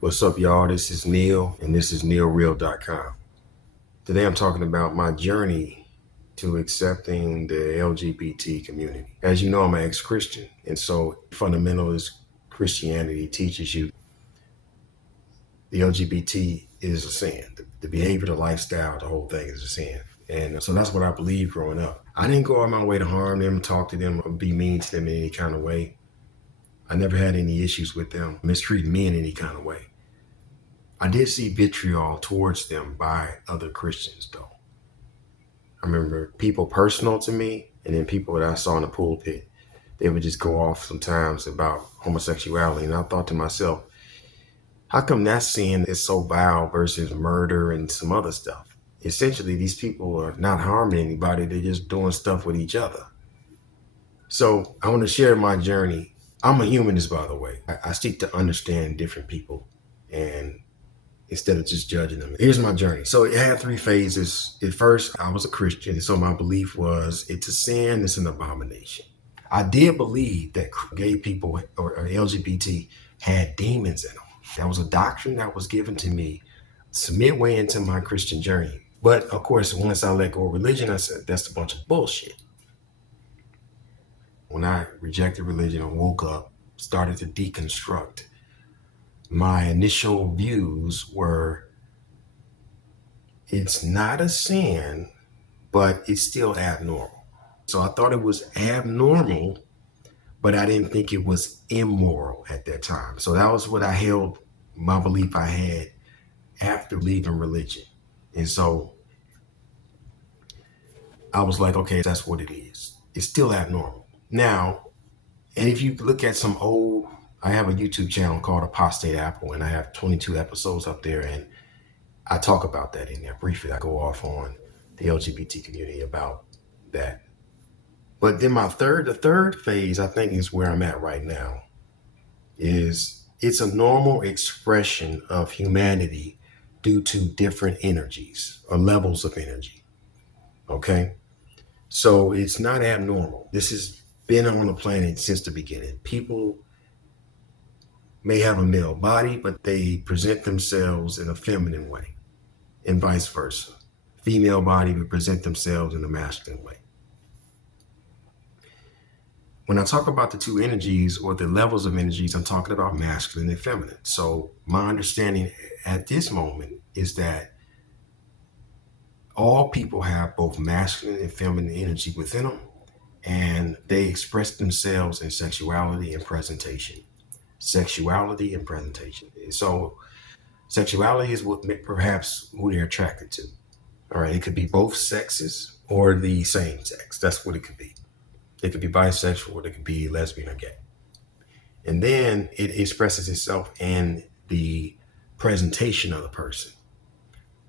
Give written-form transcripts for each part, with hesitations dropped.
What's up, y'all? This is Neal, and this is nealreal.com. Today I'm talking about my journey to accepting the LGBT community. As you know, I'm an ex-Christian, and so fundamentalist Christianity teaches you the LGBT is a sin. The behavior, the lifestyle, the whole thing is a sin. And so that's what I believed growing up. I didn't go out my way to harm them, talk to them, or be mean to them in any kind of way. I never had any issues with them mistreating me in any kind of way. I did see vitriol towards them by other Christians, though. I remember people personal to me, and then people that I saw in the pulpit, they would just go off sometimes about homosexuality. And I thought to myself, how come that sin is so vile versus murder and some other stuff? Essentially, these people are not harming anybody. They're just doing stuff with each other. So I want to share my journey. I'm a humanist, by the way. I seek to understand different people and instead of just judging them. Here's my journey. So it had three phases. At first, I was a Christian, and so my belief was it's a sin, it's an abomination. I did believe that gay people or LGBT had demons in them. That was a doctrine that was given to me midway into my Christian journey. But of course, once I let go of religion, I said, that's a bunch of bullshit. When I rejected religion and woke up, started to deconstruct, my initial views were it's not a sin, but it's still abnormal. So I thought it was abnormal, but I didn't think it was immoral at that time. So that was what I held, my belief I had after leaving religion. And so I was like, okay, that's what it is. It's still abnormal. Now, and if you look at some old, I have a YouTube channel called Apostate Apple, and I have 22 episodes up there, and I talk about that in there briefly. I go off on the LGBT community about that. But then the third phase, I think, is where I'm at right now, is it's a normal expression of humanity due to different energies or levels of energy. Okay? So it's not abnormal. This has been on the planet since the beginning. People may have a male body, but they present themselves in a feminine way, and vice versa. Female body would present themselves in a masculine way. When I talk about the two energies or the levels of energies, I'm talking about masculine and feminine. So my understanding at this moment is that all people have both masculine and feminine energy within them, and they express themselves in sexuality and presentation. Sexuality and presentation. So sexuality is what perhaps who they're attracted to. All right, it could be both sexes or the same sex. That's what it could be. It could be bisexual, or it could be lesbian or gay. And then it expresses itself in the presentation of the person.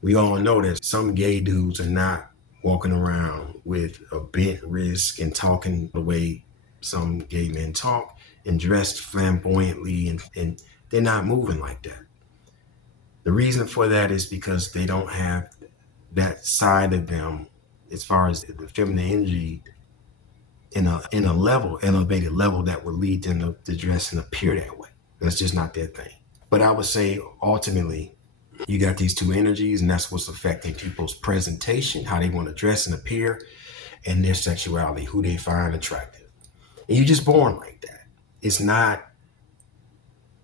We all know that some gay dudes are not walking around with a bent wrist and talking the way some gay men talk and dressed flamboyantly, and they're not moving like that. The reason for that is because they don't have that side of them as far as the feminine energy in a elevated level that would lead them to dress and appear that way. That's just not their thing. But I would say ultimately, you got these two energies, and that's what's affecting people's presentation, how they want to dress and appear, and their sexuality, who they find attractive. And you're just born like that. It's not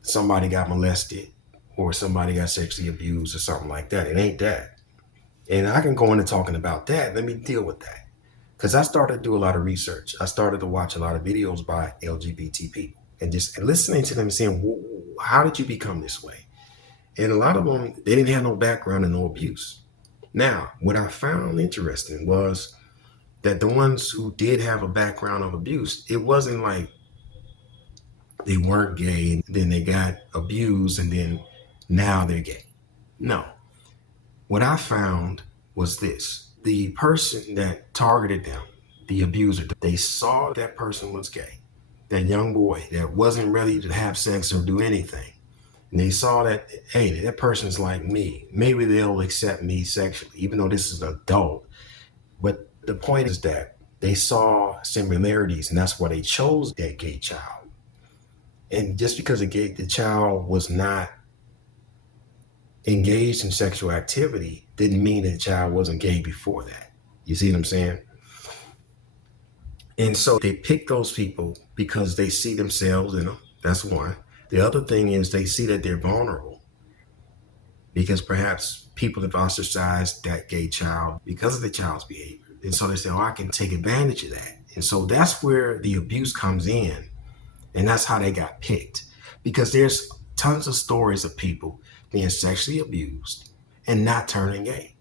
somebody got molested or somebody got sexually abused or something like that. It ain't that. And I can go into talking about that. Let me deal with that. Because I started to do a lot of research. I started to watch a lot of videos by LGBT people and just listening to them and saying, how did you become this way? And a lot of them, they didn't have no background and no abuse. Now, what I found interesting was that the ones who did have a background of abuse, it wasn't like they weren't gay, and then they got abused, and then now they're gay. No. What I found was this. The person that targeted them, the abuser, they saw that person was gay. That young boy that wasn't ready to have sex or do anything. And they saw that, hey, that person's like me. Maybe they'll accept me sexually, even though this is an adult. But the point is that they saw similarities, and that's why they chose that gay child. And just because the child was not engaged in sexual activity didn't mean that the child wasn't gay before that. You see what I'm saying? And so they pick those people because they see themselves in them. That's one. The other thing is they see that they're vulnerable because perhaps people have ostracized that gay child because of the child's behavior. And so they say, oh, I can take advantage of that. And so that's where the abuse comes in. And that's how they got picked. Because there's tons of stories of people being sexually abused and not turning gay.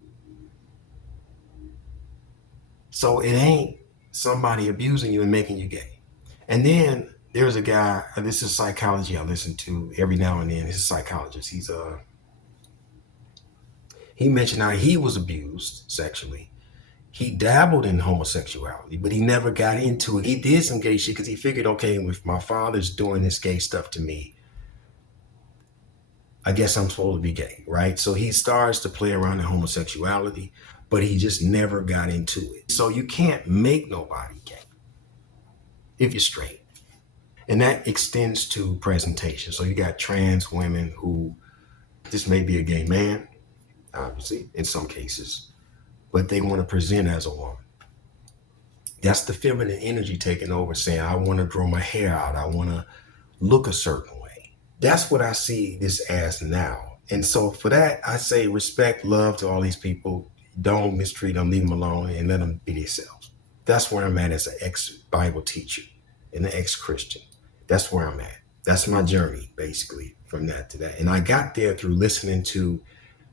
So it ain't somebody abusing you and making you gay. And then there's a guy, this is psychology I listen to every now and then. He's a psychologist. He mentioned how he was abused sexually. He dabbled in homosexuality, but he never got into it. He did some gay shit because he figured, okay, if my father's doing this gay stuff to me, I guess I'm supposed to be gay, right? So he starts to play around in homosexuality, but he just never got into it. So you can't make nobody gay if you're straight. And that extends to presentation. So you got trans women who, this may be a gay man, obviously, in some cases, but they want to present as a woman. That's the feminine energy taking over, saying, I want to grow my hair out. I want to look a certain way. That's what I see this as now. And so for that, I say respect, love to all these people. Don't mistreat them, leave them alone, and let them be themselves. That's where I'm at as an ex-Bible teacher and an ex-Christian. That's where I'm at. That's my journey, basically, from that to that. And I got there through listening to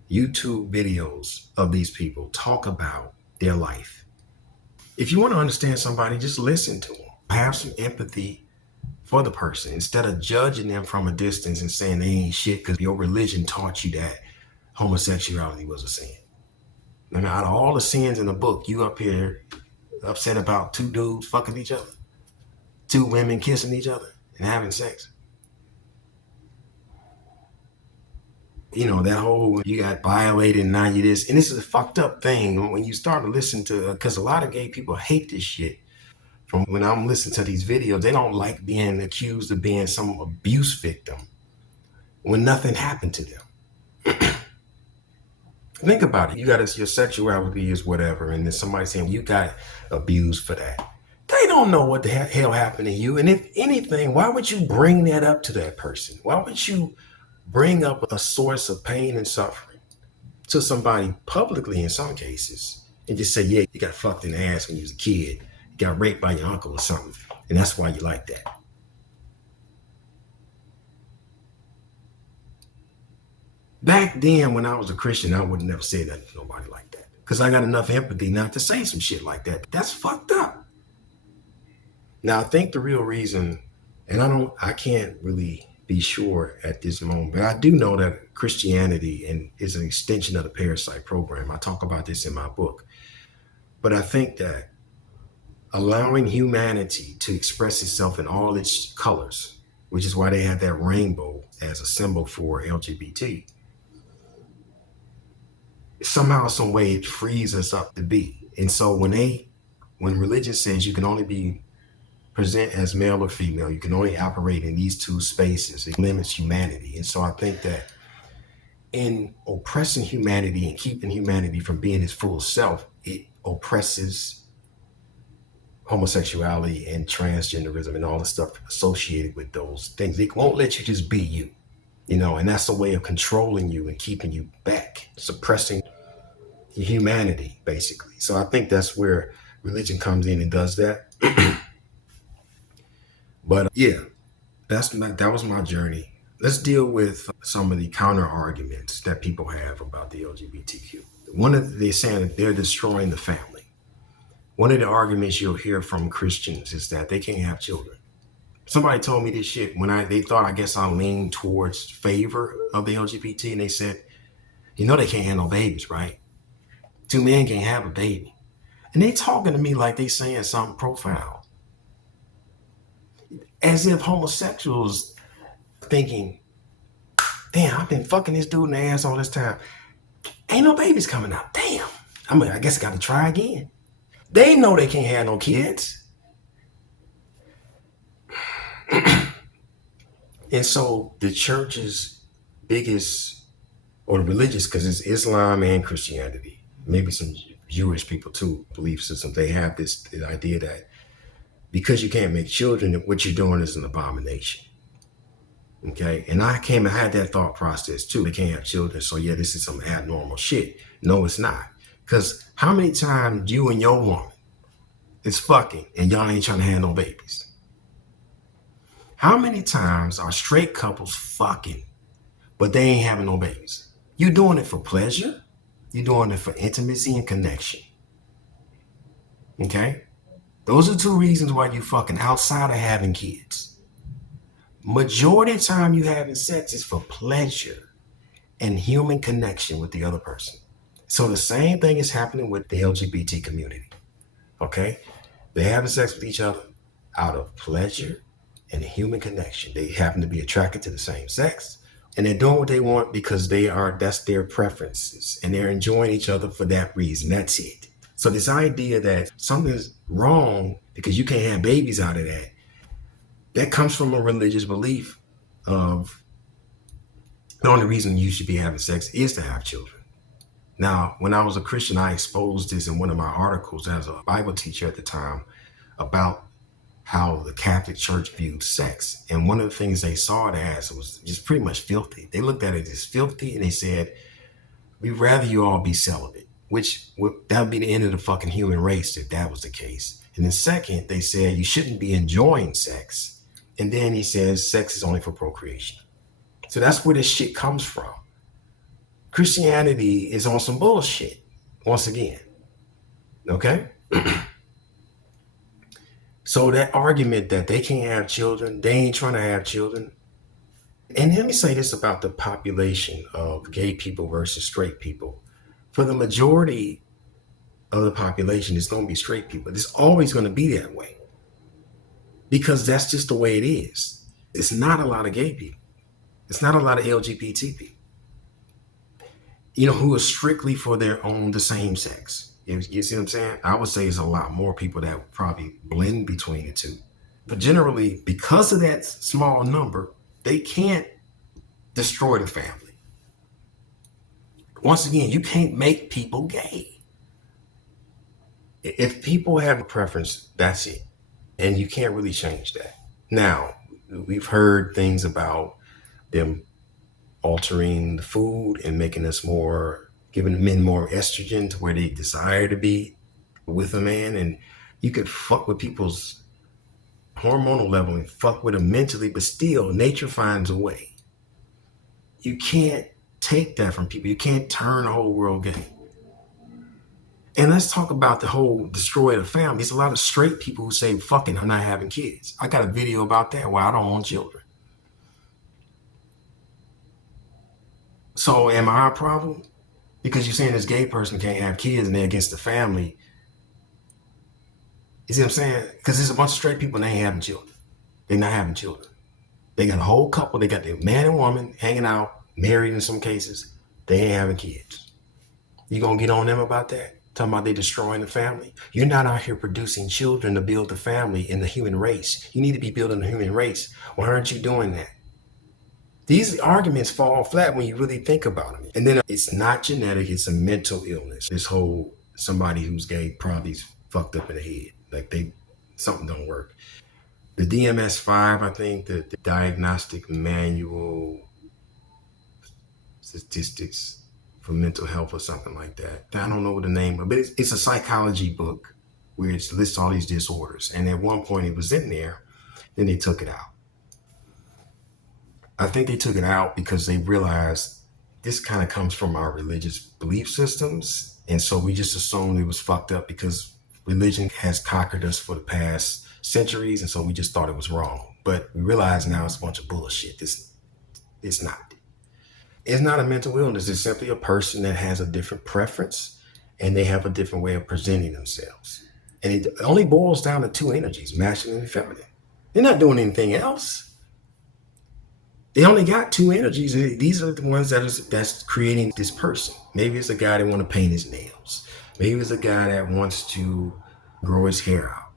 YouTube videos of these people talk about their life. If you want to understand somebody, just listen to them. Have some empathy for the person instead of judging them from a distance and saying they ain't shit because your religion taught you that homosexuality was a sin. I mean, out of all the sins in the book, you up here upset about two dudes fucking each other, two women kissing each other and having sex. You know, that whole, you got violated and now you this. And this is a fucked up thing when you start to listen to, because a lot of gay people hate this shit. From when I'm listening to these videos, they don't like being accused of being some abuse victim when nothing happened to them. Think about it. You got your sexuality is whatever, and then somebody saying you got abused for that. They don't know what the hell happened to you. And if anything, why would you bring that up to that person? Why would you bring up a source of pain and suffering to somebody publicly in some cases and just say, yeah, you got fucked in the ass when you was a kid. You got raped by your uncle or something. And that's why you like that. Back then, when I was a Christian, I would never say that to nobody like that. Because I got enough empathy not to say some shit like that. That's fucked up. Now, I think the real reason, and I can't really be sure at this moment, but I do know that Christianity is an extension of the Parasite program. I talk about this in my book. But I think that allowing humanity to express itself in all its colors, which is why they have that rainbow as a symbol for LGBT, somehow, some way it frees us up to be. And so when religion says you can only be present as male or female, you can only operate in these two spaces, it limits humanity. And so I think that in oppressing humanity and keeping humanity from being its full self, it oppresses homosexuality and transgenderism and all the stuff associated with those things. It won't let you just be you, and that's a way of controlling you and keeping you back, suppressing humanity, basically. So I think that's where religion comes in and does that. But yeah, that was my journey. Let's deal with some of the counter arguments that people have about the LGBTQ. They're saying that they're destroying the family. One of the arguments you'll hear from Christians is that they can't have children. Somebody told me this shit when they thought, I guess I leaned towards favor of the LGBT, and they said, they can't have no babies, right? Two men can't have a baby. And they talking to me like they saying something profound. As if homosexuals thinking, damn, I've been fucking this dude in the ass all this time. Ain't no babies coming out. Damn. I guess I got to try again. They know they can't have no kids. And so the church's biggest or the religious, because it's Islam and Christianity, maybe some Jewish people too, belief systems. They have this idea that because you can't make children, what you're doing is an abomination. Okay, and I had that thought process too. They can't have children, so yeah, this is some abnormal shit. No, it's not. Because how many times you and your woman is fucking and y'all ain't trying to have no babies? How many times are straight couples fucking, but they ain't having no babies? You doing it for pleasure? You're doing it for intimacy and connection. Okay? Those are two reasons why you fucking outside of having kids. Majority of the time you having sex is for pleasure and human connection with the other person. So the same thing is happening with the LGBT community. Okay? They're having sex with each other out of pleasure and human connection. They happen to be attracted to the same sex, and they're doing what they want because that's their preferences, and they're enjoying each other for that reason. That's it. So this idea that something's wrong because you can't have babies out of that comes from a religious belief of the only reason you should be having sex is to have children. Now, when I was a Christian, I exposed this in one of my articles as a Bible teacher at the time about how the Catholic Church viewed sex. And one of the things they saw it as was just pretty much filthy. They looked at it as filthy and they said, we'd rather you all be celibate, that would be the end of the fucking human race if that was the case. And then second, they said you shouldn't be enjoying sex. And then he says sex is only for procreation. So that's where this shit comes from. Christianity is on some bullshit, once again. Okay? So that argument that they can't have children, they ain't trying to have children. And let me say this about the population of gay people versus straight people. For the majority of the population, it's going to be straight people. It's always going to be that way. Because that's just the way it is. It's not a lot of gay people. It's not a lot of LGBT people. Who are strictly for the same sex. You see what I'm saying? I would say it's a lot more people that would probably blend between the two. But generally, because of that small number, they can't destroy the family. Once again, you can't make people gay. If people have a preference, that's it. And you can't really change that. Now, we've heard things about them altering the food and making us giving men more estrogen to where they desire to be with a man. And you could fuck with people's hormonal level and fuck with them mentally, but still nature finds a way. You can't take that from people. You can't turn the whole world gay. And let's talk about the whole destroy the family. There's a lot of straight people who say, fucking, I'm not having kids. I got a video about that why I don't want children. So am I a problem? Because you're saying this gay person can't have kids and they're against the family. You see what I'm saying? Because there's a bunch of straight people and they ain't having children. They're not having children. They got a whole couple. They got the man and woman hanging out, married in some cases. They ain't having kids. You gonna get on them about that? Talking about they destroying the family? You're not out here producing children to build the family in the human race. You need to be building the human race. Why aren't you doing that? These arguments fall flat when you really think about them. And then it's not genetic, it's a mental illness. This whole somebody who's gay probably's fucked up in the head. Like something don't work. The DMS-5, I think, the Diagnostic Manual Statistics for Mental Health or something like that. I don't know what the name of it, but it's a psychology book where it lists all these disorders. And at one point it was in there, then they took it out. I think they took it out because they realized this kind of comes from our religious belief systems. And so we just assumed it was fucked up because religion has conquered us for the past centuries. And so we just thought it was wrong. But we realize now it's a bunch of bullshit. It's not. It's not a mental illness. It's simply a person that has a different preference and they have a different way of presenting themselves. And it only boils down to two energies, masculine and feminine. They're not doing anything else. They only got two energies. These are the ones that's creating this person. Maybe it's a guy that want to paint his nails. Maybe it's a guy that wants to grow his hair out.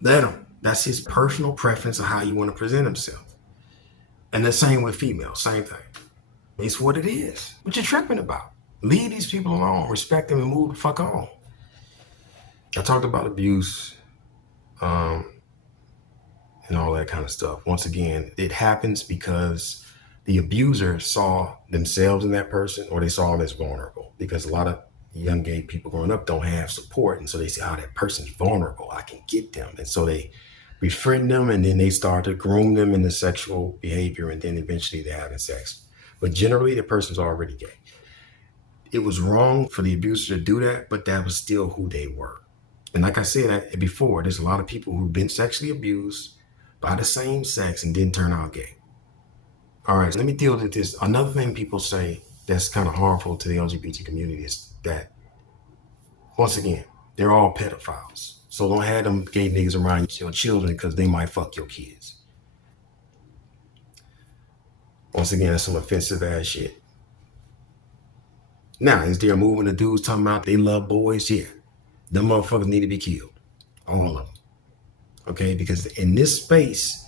Let him. That's his personal preference of how you want to present himself. And the same with females, same thing. It's what it is. What you tripping about? Leave these people alone. Respect them and move the fuck on. I talked about abuse, and all that kind of stuff. Once again, it happens because the abuser saw themselves in that person, or they saw them as vulnerable. Because a lot of young gay people growing up don't have support, and so they say, "Oh, that person's vulnerable. I can get them," and so they befriend them, and then they start to groom them into sexual behavior, and then eventually they're having sex. But generally, the person's already gay. It was wrong for the abuser to do that, but that was still who they were. And like I said before, there's a lot of people who've been sexually abused by the same sex and didn't turn out gay. All right, so let me deal with this. Another thing people say that's kind of harmful to the LGBT community is that, once again, they're all pedophiles. So don't have them gay niggas around your children because they might fuck your kids. Once again, that's some offensive ass shit. Now, is there a movement of dudes talking about they love boys? Yeah. Them motherfuckers need to be killed. All of them. Okay? Because in this space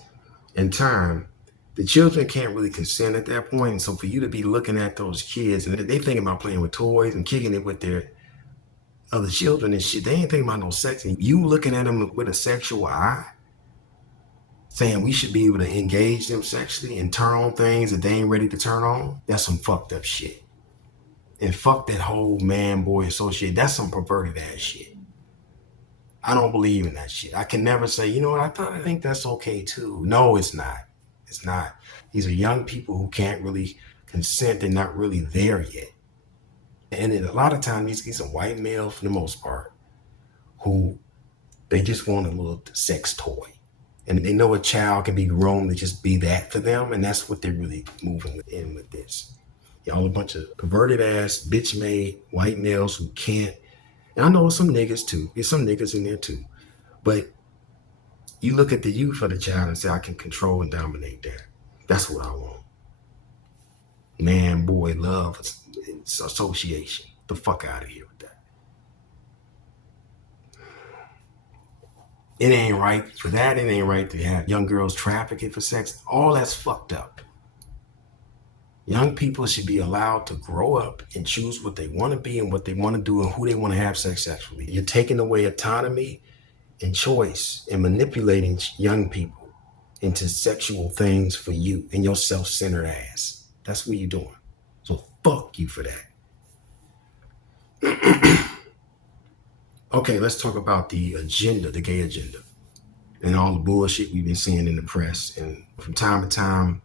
and time, the children can't really consent at that point. And so for you to be looking at those kids and they thinking about playing with toys and kicking it with their other children and shit, they ain't thinking about no sex. And you looking at them with a sexual eye, saying we should be able to engage them sexually and turn on things that they ain't ready to turn on, that's some fucked up shit. And fuck that whole man-boy associate. That's some perverted ass shit. I don't believe in that shit. I can never say, you know what, I think that's okay too. No, it's not. It's not. These are young people who can't really consent. They're not really there yet. And a lot of times, these are white males for the most part who they just want a little sex toy. And they know a child can be grown to just be that for them. And that's what they're really moving in with this. Y'all a bunch of perverted ass, bitch made white males who can't. And I know some niggas too. There's some niggas in there too. But you look at the youth of the child and say, I can control and dominate that. That's what I want. Man, boy, love association. The fuck out of here with that. It ain't right for that. It ain't right to have young girls trafficking for sex. All that's fucked up. Young people should be allowed to grow up and choose what they want to be and what they want to do and who they want to have sex sexually. You're taking away autonomy and choice and manipulating young people into sexual things for you and your self-centered ass. That's what you're doing. So fuck you for that. Okay, let's talk about the agenda, the gay agenda, and all the bullshit we've been seeing in the press. And from time to time,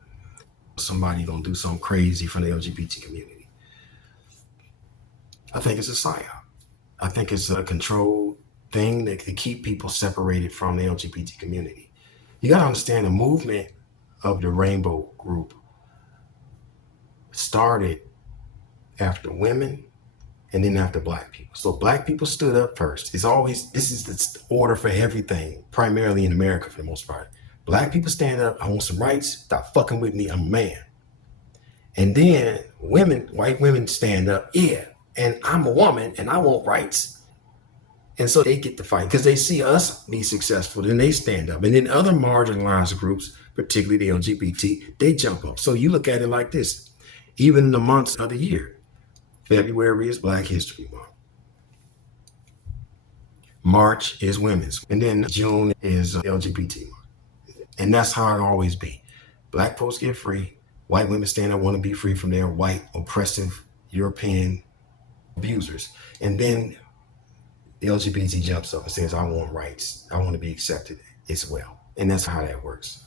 somebody gonna do something crazy from the LGBT community. I think it's a psyop. I think it's a controlled thing that can keep people separated from the LGBT community. You gotta understand the movement of the Rainbow Group started after women and then after black people. So black people stood up first. This is the order for everything, primarily in America for the most part. Black people stand up, I want some rights, stop fucking with me, I'm a man. And then white women stand up, yeah, and I'm a woman and I want rights. And so they get to fight because they see us be successful, then they stand up. And then other marginalized groups, particularly the LGBT, they jump up. So you look at it like this, even in the months of the year, February is Black History Month. March is Women's. And then June is LGBT month. And that's how it always be. Black folks get free. White women stand up, want to be free from their white, oppressive, European abusers. And then the LGBT jumps up and says, I want rights. I want to be accepted as well. And that's how that works.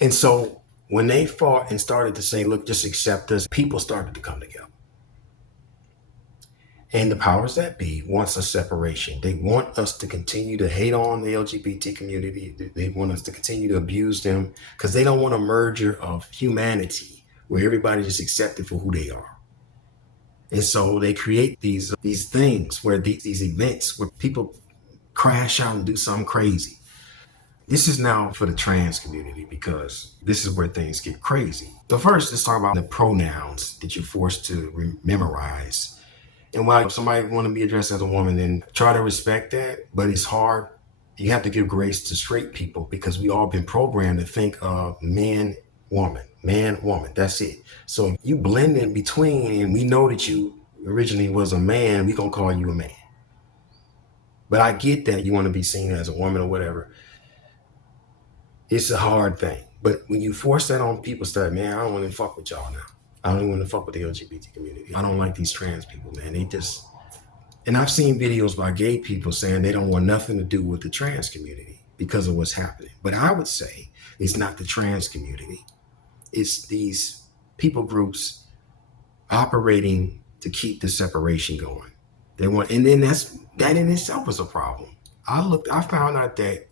And so when they fought and started to say, look, just accept us, people started to come together. And the powers that be wants a separation. They want us to continue to hate on the LGBT community. They want us to continue to abuse them because they don't want a merger of humanity where everybody's just accepted for who they are. And so they create these things where these events where people crash out and do something crazy. This is now for the trans community because this is where things get crazy. So first, let's talk about the pronouns that you're forced to memorize. And while somebody want to be addressed as a woman, then try to respect that, but it's hard. You have to give grace to straight people because we all been programmed to think of men woman, man, woman. That's it. So if you blend in between and we know that you originally was a man, we gonna call you a man. But I get that you want to be seen as a woman or whatever. It's a hard thing. But when you force that on people, start, man, I don't want to fuck with y'all now. I don't even want to fuck with the LGBT community. I don't like these trans people, man. They just, and I've seen videos by gay people saying they don't want nothing to do with the trans community because of what's happening. But I would say it's not the trans community. It's these people groups operating to keep the separation going. They want, and then that in itself is a problem. I found out that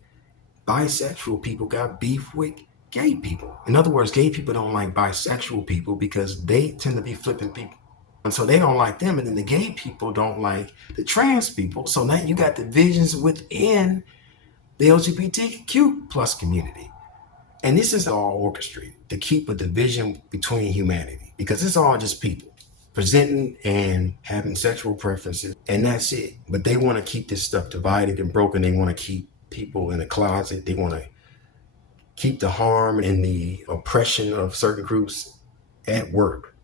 bisexual people got beef with gay people. In other words, gay people don't like bisexual people because they tend to be flipping people. And so they don't like them. And then the gay people don't like the trans people. So now you got divisions within the LGBTQ plus community. And this is all orchestrated to keep a division between humanity because it's all just people presenting and having sexual preferences, and that's it. But they want to keep this stuff divided and broken. They want to keep people in the closet. They want to keep the harm and the oppression of certain groups at work,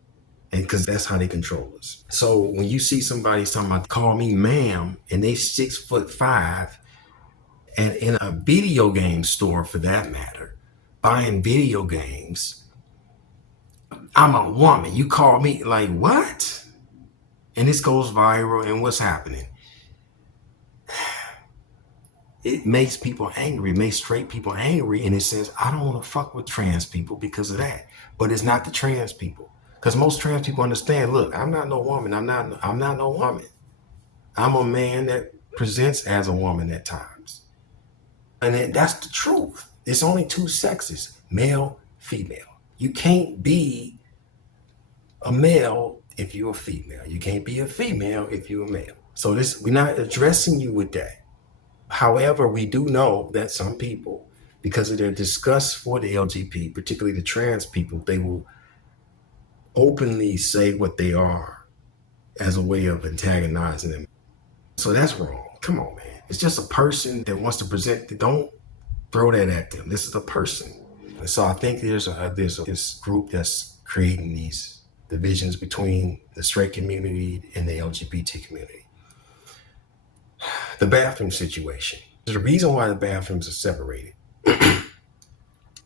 and because that's how they control us. So when you see somebody talking about call me ma'am, and they 6'5", and in a video game store for that matter, buying video games, I'm a woman. You call me like what? And this goes viral. And what's happening? It makes people angry. It makes straight people angry. And it says, I don't want to fuck with trans people because of that. But it's not the trans people. Because most trans people understand, look, I'm not no woman. I'm not no woman. I'm a man that presents as a woman at times. And that's the truth. It's only two sexes, male, female. You can't be a male if you're a female. You can't be a female if you're a male. So we're not addressing you with that. However, we do know that some people, because of their disgust for the LGBT, particularly the trans people, they will openly say what they are as a way of antagonizing them. So that's wrong. Come on, man. It's just a person that wants to present. Don't throw that at them. This is a person. And so I think there's this group that's creating these divisions between the straight community and the LGBT community. The bathroom situation. There's a reason why the bathrooms are separated.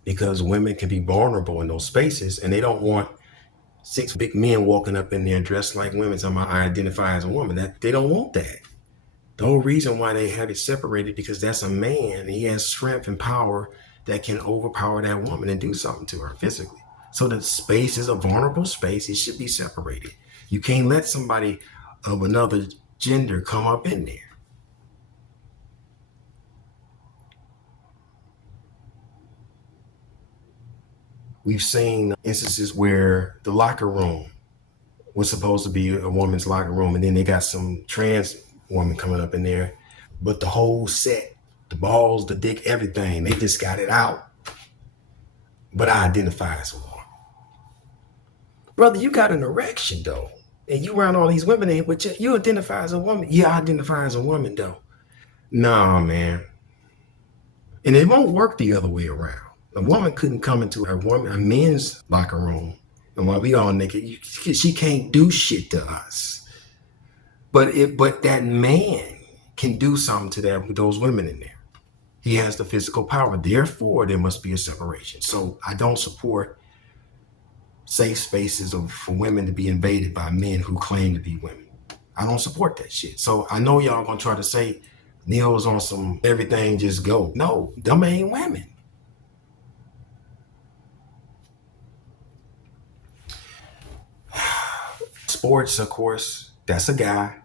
Because women can be vulnerable in those spaces and they don't want 6 big men walking up in there dressed like women saying, I identify as a woman. They don't want that. The whole reason why they have it separated because that's a man and he has strength and power that can overpower that woman and do something to her physically. So the space is a vulnerable space. It should be separated. You can't let somebody of another gender come up in there. We've seen instances where the locker room was supposed to be a woman's locker room, and then they got some trans woman coming up in there, but the whole set, the balls, the dick, everything, they just got it out. But I identify as a woman. Brother, you got an erection though, and you around all these women, but you identify as a woman. Yeah, I identify as a woman though. Nah, man. And it won't work the other way around. A woman couldn't come into a men's locker room, and while we all naked, she can't do shit to us. But that man can do something to those women in there. He has the physical power. Therefore, there must be a separation. So I don't support safe spaces for women to be invaded by men who claim to be women. I don't support that shit. So I know y'all gonna try to say Neal's on some everything just go. No, them ain't women. Sports, of course, that's a guy.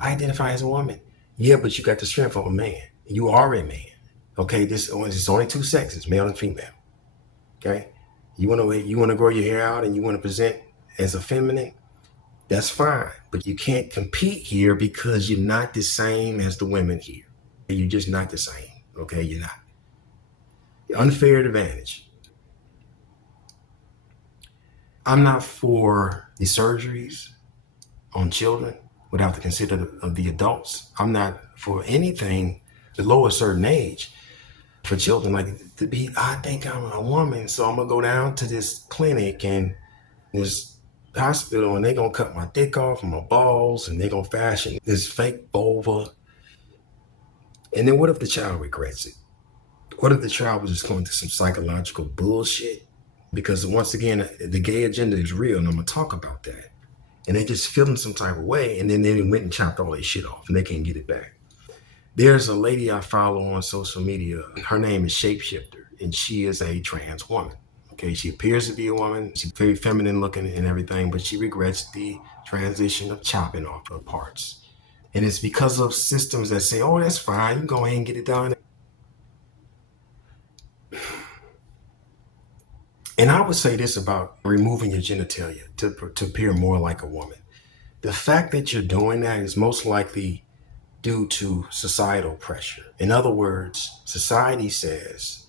I identify as a woman. Yeah, but you got the strength of a man. You are a man. Okay, it's only two sexes, male and female. Okay, you want to grow your hair out and you want to present as a feminine, that's fine. But you can't compete here because you're not the same as the women here. You're just not the same. Okay, you're not. Unfair advantage. I'm not for the surgeries on children without the consent of the adults. I'm not for anything below a certain age. for children, like to be, I think I'm a woman, so I'm gonna go down to this clinic and this hospital, and they're gonna cut my dick off and my balls, and they're gonna fashion this fake vulva. And then what if the child regrets it? What if the child was just going through some psychological bullshit? Because once again, the gay agenda is real, and I'm gonna talk about that. And they just feeling some type of way, and then they went and chopped all their shit off, and they can't get it back. There's a lady I follow on social media. Her name is Shapeshifter, and she is a trans woman. Okay, she appears to be a woman. She's very feminine looking and everything, but she regrets the transition of chopping off her parts. And it's because of systems that say, oh, that's fine, you can go ahead and get it done. And I would say this about removing your genitalia to appear more like a woman. The fact that you're doing that is most likely due to societal pressure. In other words, society says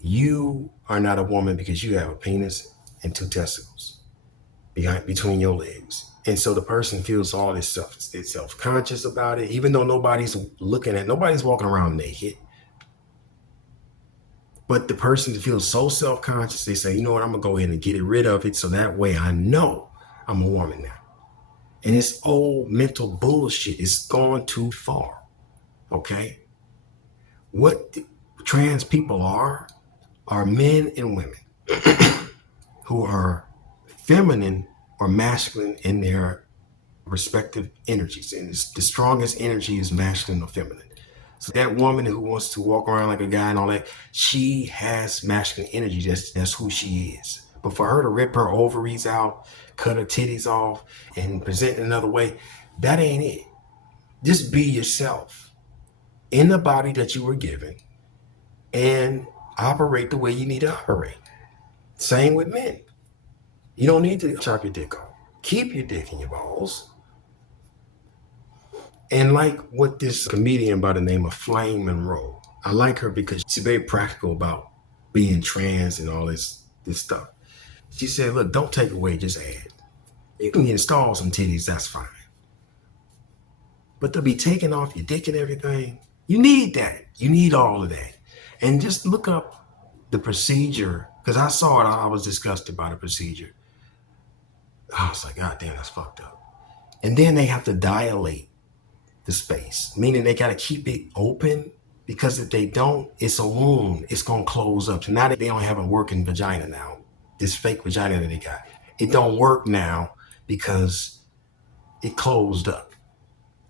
you are not a woman because you have a penis and two testicles between your legs. And so the person feels all this stuff. It's self-conscious about it, even though nobody's walking around naked. But the person feels so self-conscious, they say, you know what, I'm gonna go ahead and get rid of it so that way I know I'm a woman now. And it's old mental bullshit. It's gone too far, okay? What trans people are men and women who are feminine or masculine in their respective energies. And the strongest energy is masculine or feminine. So that woman who wants to walk around like a guy and all that, she has masculine energy. That's who she is. But for her to rip her ovaries out, cut her titties off, and present it another way, that ain't it. Just be yourself in the body that you were given and operate the way you need to operate. Same with men. You don't need to chop your dick off. Keep your dick in your balls. And like what this comedian by the name of Flame Monroe, I like her because she's very practical about being trans and all this stuff. She said, look, don't take away, just add. You can install some titties, that's fine. But to be taking off your dick and everything, you need that. You need all of that. And just look up the procedure, because I saw it, I was disgusted by the procedure. I was like, God damn, that's fucked up. And then they have to dilate the space, meaning they got to keep it open, because if they don't, it's a wound. It's going to close up. So now that they don't have a working vagina now, this fake vagina that they got, it don't work now because it closed up.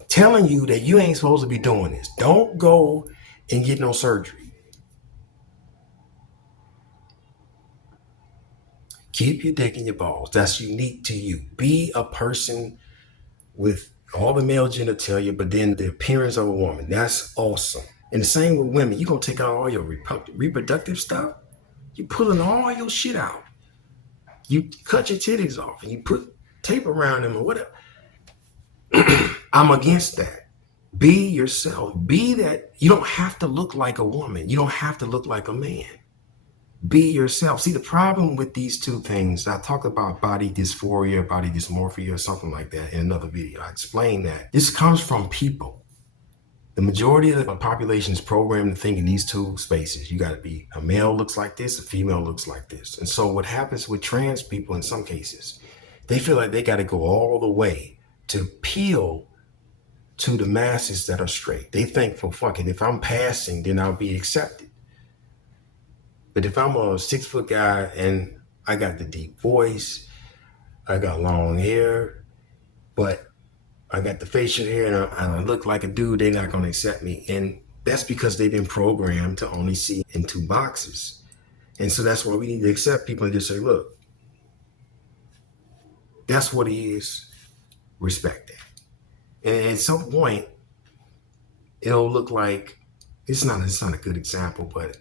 Telling you that you ain't supposed to be doing this. Don't go and get no surgery. Keep your dick in your balls. That's unique to you. Be a person with all the male genitalia, but then the appearance of a woman. That's awesome. And the same with women. You're going to take out all your reproductive stuff. You're pulling all your shit out. You cut your titties off and you put tape around them or whatever. I'm against that. Be yourself. Be that. You don't have to look like a woman. You don't have to look like a man. Be yourself. See, the problem with these two things, I talked about body dysphoria, body dysmorphia, or something like that in another video. I explained that. This comes from people. The majority of the population is programmed to think in these two spaces. You got to be, a male looks like this, a female looks like this. And so what happens with trans people in some cases, they feel like they got to go all the way to appeal to the masses that are straight. They think, well, fuck it, if I'm passing, then I'll be accepted. But if I'm a 6-foot guy and I got the deep voice, I got long hair, but I got the facial hair and I look like a dude, they're not going to accept me. And that's because they've been programmed to only see in two boxes. And so that's why we need to accept people and just say, look, that's what he is, respect that. And at some point, it'll look like, it's not a good example, but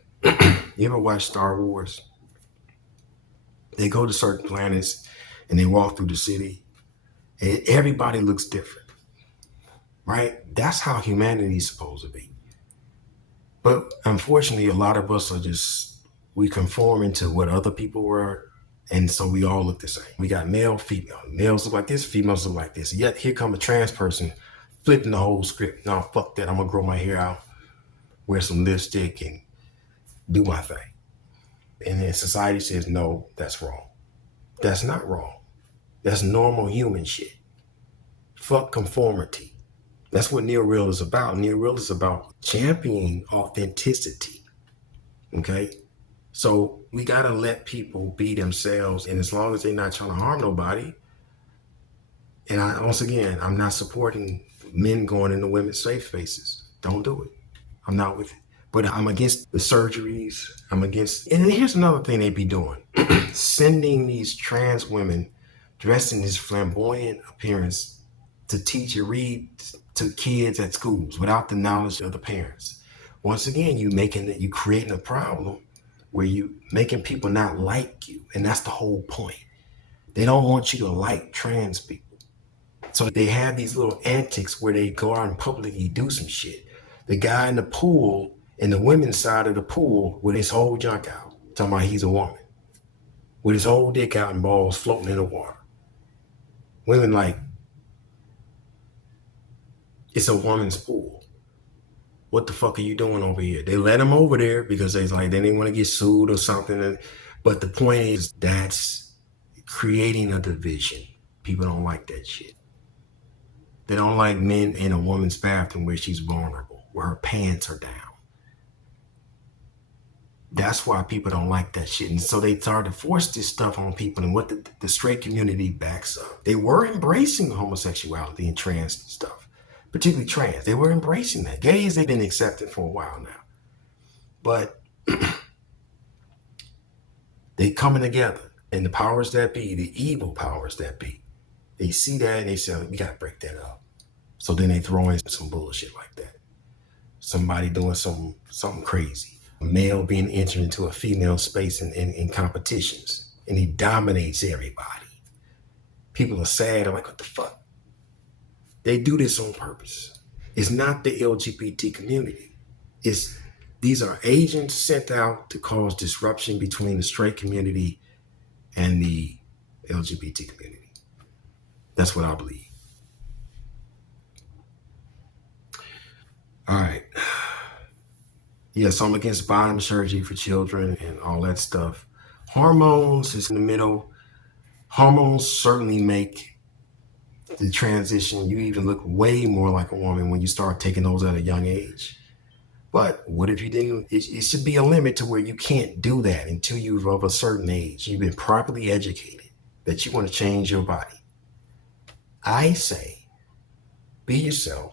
you ever watch Star Wars? They go to certain planets and they walk through the city and everybody looks different, right? That's how humanity is supposed to be. But unfortunately, a lot of us we conform into what other people were. And so we all look the same. We got male, female. Males look like this, females look like this. Yet here come a trans person flipping the whole script. No, fuck that. I'm going to grow my hair out, wear some lipstick, and do my thing. And then society says, no, that's wrong. That's not wrong. That's normal human shit. Fuck conformity. That's what Neal is about. Neal is about championing authenticity. Okay? So we gotta let people be themselves, and as long as they're not trying to harm nobody, and once again, I'm not supporting men going into women's safe spaces. Don't do it. I'm not with it. But I'm against the surgeries. I'm against, and here's another thing they be doing. Sending these trans women dressed in this flamboyant appearance to teach and read to kids at schools without the knowledge of the parents. Once again, you creating a problem where you making people not like you. And that's the whole point. They don't want you to like trans people. So they have these little antics where they go out in public and do some shit. The guy in the pool, in the women's side of the pool, with his whole junk out, talking about he's a woman, with his whole dick out and balls floating in the water. Women like, it's a woman's pool. What the fuck are you doing over here? They let him over there because they didn't want to get sued or something. But the point is, that's creating a division. People don't like that shit. They don't like men in a woman's bathroom where she's vulnerable, where her pants are down. That's why people don't like that shit. And so they started to force this stuff on people, and what the straight community backs up. They were embracing homosexuality and trans stuff, particularly trans. They were embracing that. Gays, they've been accepted for a while now. But they coming together, and the powers that be, the evil powers that be, they see that and they say, we got to break that up. So then they throw in some bullshit like that. Somebody doing something crazy. A male being entered into a female space in competitions, and he dominates everybody. People are sad. They're like, what the fuck? They do this on purpose. It's not the LGBT community. These are agents sent out to cause disruption between the straight community and the LGBT community. That's what I believe. All right. Yeah, so I'm against bottom surgery for children and all that stuff. Hormones is in the middle. Hormones certainly make the transition. You even look way more like a woman when you start taking those at a young age. But what if you didn't? It should be a limit to where you can't do that until you're of a certain age. You've been properly educated that you want to change your body. I say, be yourself.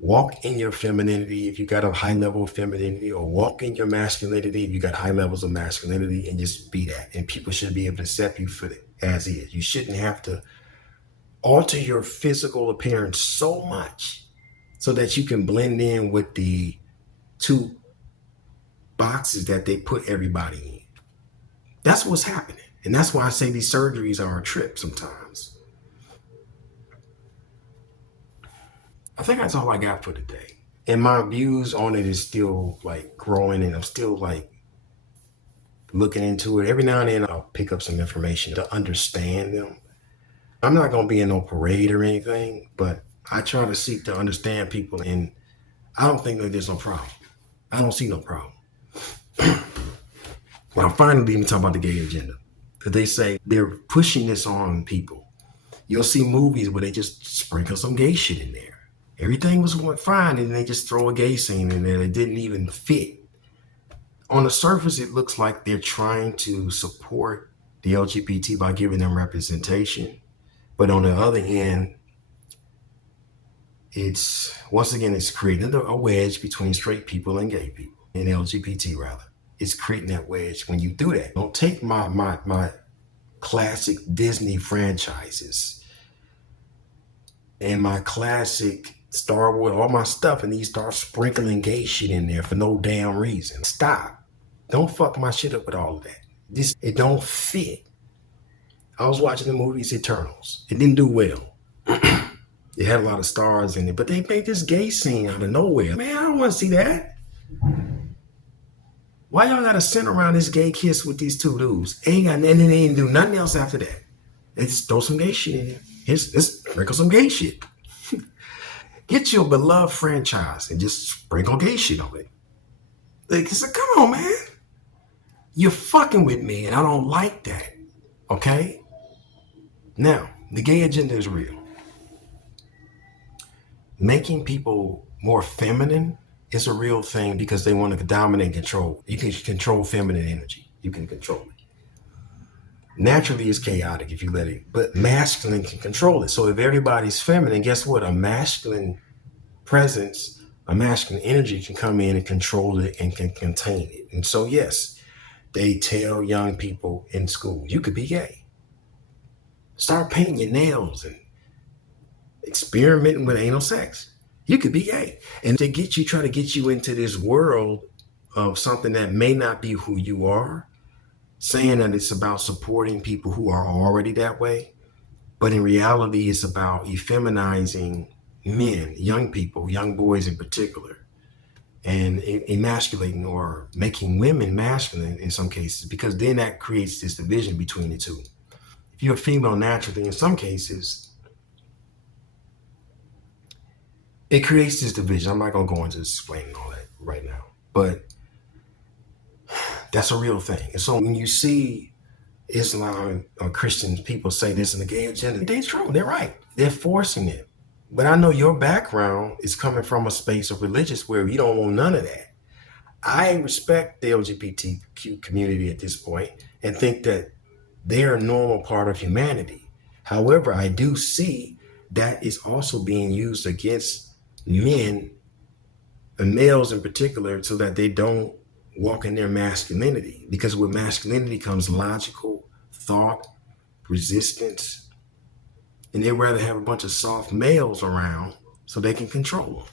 Walk in your femininity if you got a high level of femininity, or walk in your masculinity if you got high levels of masculinity, and just be that. And people should be able to accept you for it as is. You shouldn't have to alter your physical appearance so much so that you can blend in with the two boxes that they put everybody in. That's what's happening. And that's why I say these surgeries are a trip sometimes. I think that's all I got for today. And my views on it is still like growing, and I'm still like looking into it. Every now and then I'll pick up some information to understand them. I'm not going to be in no parade or anything, but I try to seek to understand people, and I don't think that there's no problem. I don't see no problem. Well, finally, even talk about the gay agenda. They say they're pushing this on people. You'll see movies where they just sprinkle some gay shit in there. Everything was going fine, and they just throw a gay scene in there that didn't even fit. On the surface, it looks like they're trying to support the LGBT by giving them representation. But on the other hand, it's creating a wedge between straight people and gay people, and LGBT rather. It's creating that wedge when you do that. Don't take my classic Disney franchises and my classic Star Wars, all my stuff, and you start sprinkling gay shit in there for no damn reason. Stop. Don't fuck my shit up with all of that. It don't fit. I was watching the movies Eternals. It didn't do well. It had a lot of stars in it, but they made this gay scene out of nowhere. Man, I don't want to see that. Why y'all gotta center around this gay kiss with these two dudes? They ain't do nothing else after that. They just throw some gay shit in there. Let's sprinkle some gay shit. Get your beloved franchise and just sprinkle gay shit on it. Like, come on, man. You're fucking with me, and I don't like that. Okay? Now, the gay agenda is real. Making people more feminine is a real thing because they want to dominate and control. You can control feminine energy. You can control it. Naturally, it's chaotic if you let it, but masculine can control it. So if everybody's feminine, guess what? A masculine presence, a masculine energy can come in and control it and can contain it. And so, yes, they tell young people in school, you could be gay. Start painting your nails and experimenting with anal sex. You could be gay. And they try to get you into this world of something that may not be who you are, saying that it's about supporting people who are already that way. But in reality, it's about effeminizing men, young people, young boys in particular, and emasculating or making women masculine in some cases, because then that creates this division between the two. If you're a female naturally, in some cases, it creates this division. I'm not going to go into explaining all that right now, but that's a real thing. And so when you see Islam or Christian people say this in the gay agenda, they're true. They're right. They're forcing it. But I know your background is coming from a space of religious where you don't want none of that. I respect the LGBTQ community at this point and think that they're a normal part of humanity. However, I do see that is also being used against men and males in particular so that they don't walk in their masculinity. Because with masculinity comes logical thought, resistance, and they'd rather have a bunch of soft males around so they can control them.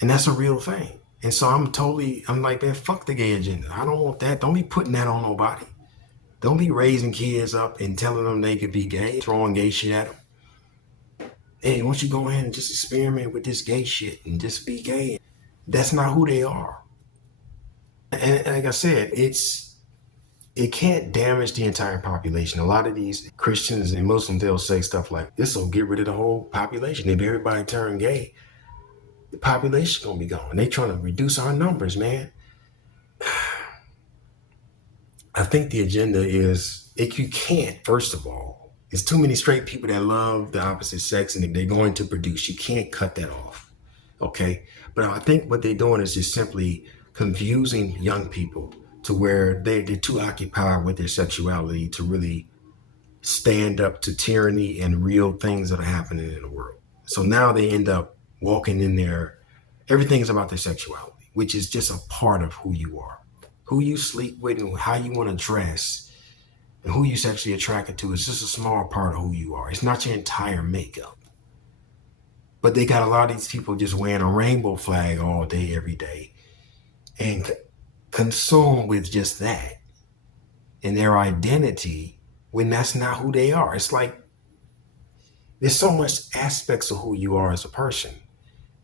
And that's a real thing. And so I'm like, man, fuck the gay agenda. I don't want that. Don't be putting that on nobody. Don't be raising kids up and telling them they could be gay, throwing gay shit at them. Hey, why don't you go ahead and just experiment with this gay shit and just be gay? That's not who they are. And like I said, it can't damage the entire population. A lot of these Christians and Muslims, they'll say stuff like, this will get rid of the whole population. If everybody turn gay, the population's gonna be gone. They trying to reduce our numbers, man. I think the agenda is, if you can't, first of all, there's too many straight people that love the opposite sex and they're going to produce. You can't cut that off, okay? But I think what they're doing is just simply confusing young people to where they're too occupied with their sexuality to really stand up to tyranny and real things that are happening in the world. So now they end up walking in there. Everything is about their sexuality, which is just a part of who you are. Who you sleep with and how you want to dress and who you're sexually attracted to is just a small part of who you are. It's not your entire makeup. But they got a lot of these people just wearing a rainbow flag all day, every day, and consumed with just that and their identity when that's not who they are. It's like there's so much aspects of who you are as a person.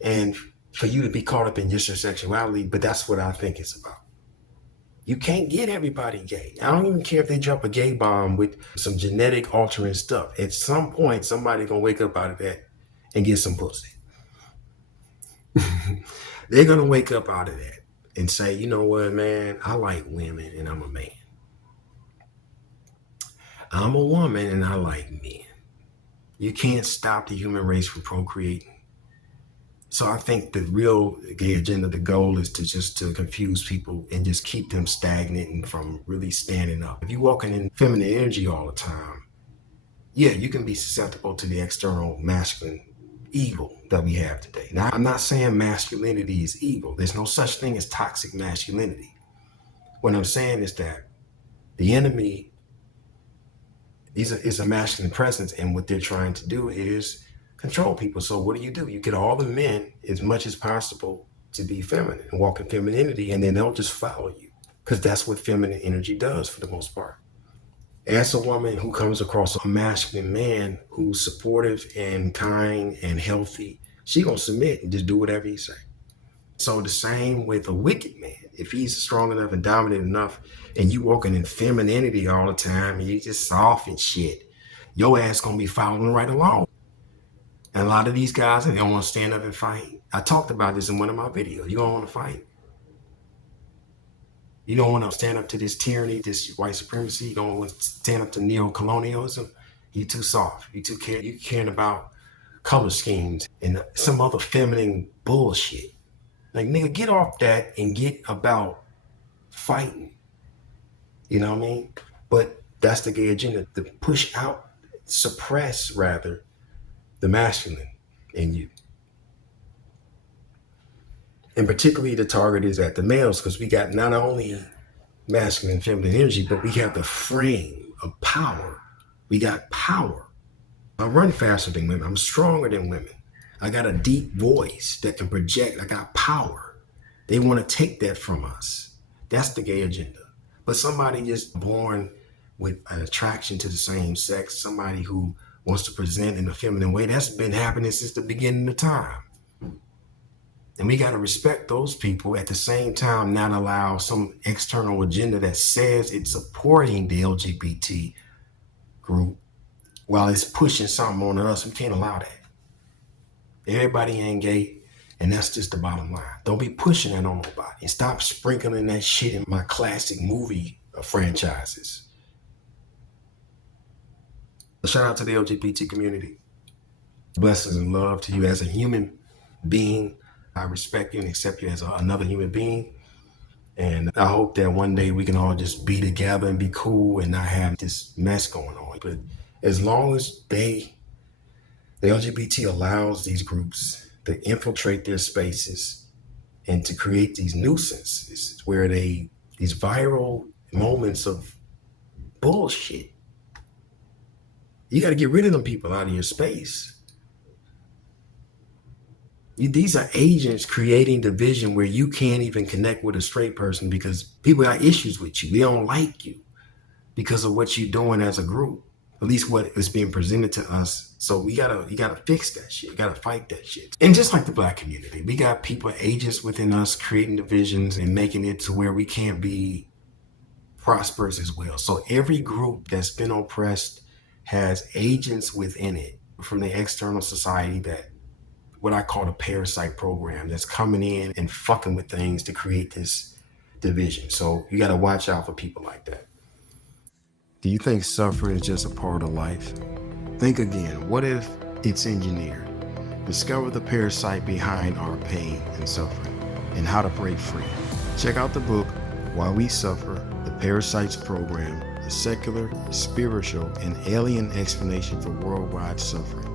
And for you to be caught up in just your sexuality, but that's what I think it's about. You can't get everybody gay. I don't even care if they drop a gay bomb with some genetic altering stuff. At some point, somebody gonna wake up out of that and get some pussy. They're gonna wake up out of that and say, you know what, man, I like women and I'm a man. I'm a woman and I like men. You can't stop the human race from procreating. So I think the real gay agenda, the goal is to confuse people and just keep them stagnant and from really standing up. If you're walking in feminine energy all the time, yeah, you can be susceptible to the external masculine evil that we have today. Now, I'm not saying masculinity is evil. There's no such thing as toxic masculinity. What I'm saying is that the enemy is a masculine presence, and what they're trying to do is control people. So what do? You get all the men as much as possible to be feminine and walk in femininity, and then they'll just follow you because that's what feminine energy does for the most part. As a woman who comes across a masculine man who's supportive and kind and healthy, she gonna submit and just do whatever he say. So the same with a wicked man. If he's strong enough and dominant enough and you walking in femininity all the time and you just soft and shit, your ass gonna be following right along. And a lot of these guys, they don't want to stand up and fight. I talked about this in one of my videos. You don't want to fight. You don't want to stand up to this tyranny, this white supremacy. You don't want to stand up to neo-colonialism. You too soft. You too care. You caring about color schemes and some other feminine bullshit. Like, nigga, get off that and get about fighting. You know what I mean? But that's the gay agenda, to push out, suppress rather, the masculine in you. And particularly the target is at the males, because we got not only masculine and feminine energy, but we have the frame of power. We got power. I run faster than women. I'm stronger than women. I got a deep voice that can project. I got power. They want to take that from us. That's the gay agenda. But somebody just born with an attraction to the same sex, somebody who wants to present in a feminine way, that's been happening since the beginning of time. And we got to respect those people, at the same time not allow some external agenda that says it's supporting the LGBT group while it's pushing something on us. We can't allow that. Everybody ain't gay, and that's just the bottom line. Don't be pushing that on nobody, and stop sprinkling that shit in my classic movie franchises. Shout out to the LGBT community. Blessings and love to you as a human being. I respect you and accept you as another human being. And I hope that one day we can all just be together and be cool and not have this mess going on. But as long as the LGBT allows these groups to infiltrate their spaces and to create these nuisances where these viral moments of bullshit, you got to get rid of them people out of your space. These are agents creating division where you can't even connect with a straight person because people got issues with you. They don't like you because of what you're doing as a group, at least what is being presented to us. So you gotta fix that shit. You gotta fight that shit. And just like the Black community, we got people, agents within us, creating divisions and making it to where we can't be prosperous as well. So every group that's been oppressed has agents within it from the external society, that what I call the parasite program, that's coming in and fucking with things to create this division. So you got to watch out for people like that. Do you think suffering is just a part of life? Think again. What if it's engineered? Discover the parasite behind our pain and suffering and how to break free. Check out the book, Why We Suffer, The Parasites Program, a secular, spiritual, and alien explanation for worldwide suffering.